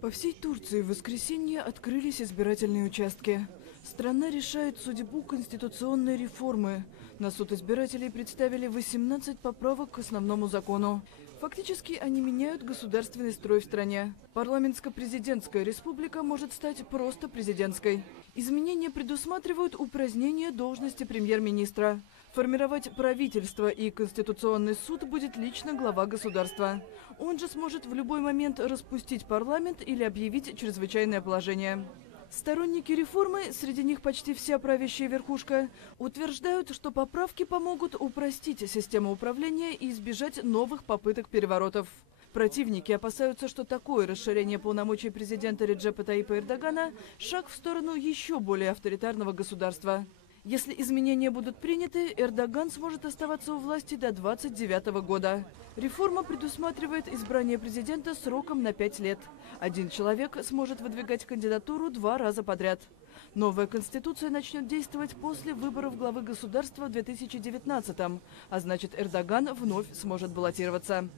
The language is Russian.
По всей Турции в воскресенье открылись избирательные участки. Страна решает судьбу конституционной реформы. На суд избирателей представили 18 поправок к основному закону. Фактически они меняют государственный строй в стране. Парламентско-президентская республика может стать просто президентской. Изменения предусматривают упразднение должности премьер-министра. Формировать правительство и Конституционный суд будет лично глава государства. Он же сможет в любой момент распустить парламент или объявить чрезвычайное положение. Сторонники реформы, среди них почти вся правящая верхушка, утверждают, что поправки помогут упростить систему управления и избежать новых попыток переворотов. Противники опасаются, что такое расширение полномочий президента Реджепа Таипа Эрдогана – шаг в сторону еще более авторитарного государства. Если изменения будут приняты, Эрдоган сможет оставаться у власти до 2029 года. Реформа предусматривает избрание президента сроком на 5 лет. Один человек сможет выдвигать кандидатуру 2 раза подряд. Новая конституция начнет действовать после выборов главы государства в 2019-м, а значит, Эрдоган вновь сможет баллотироваться.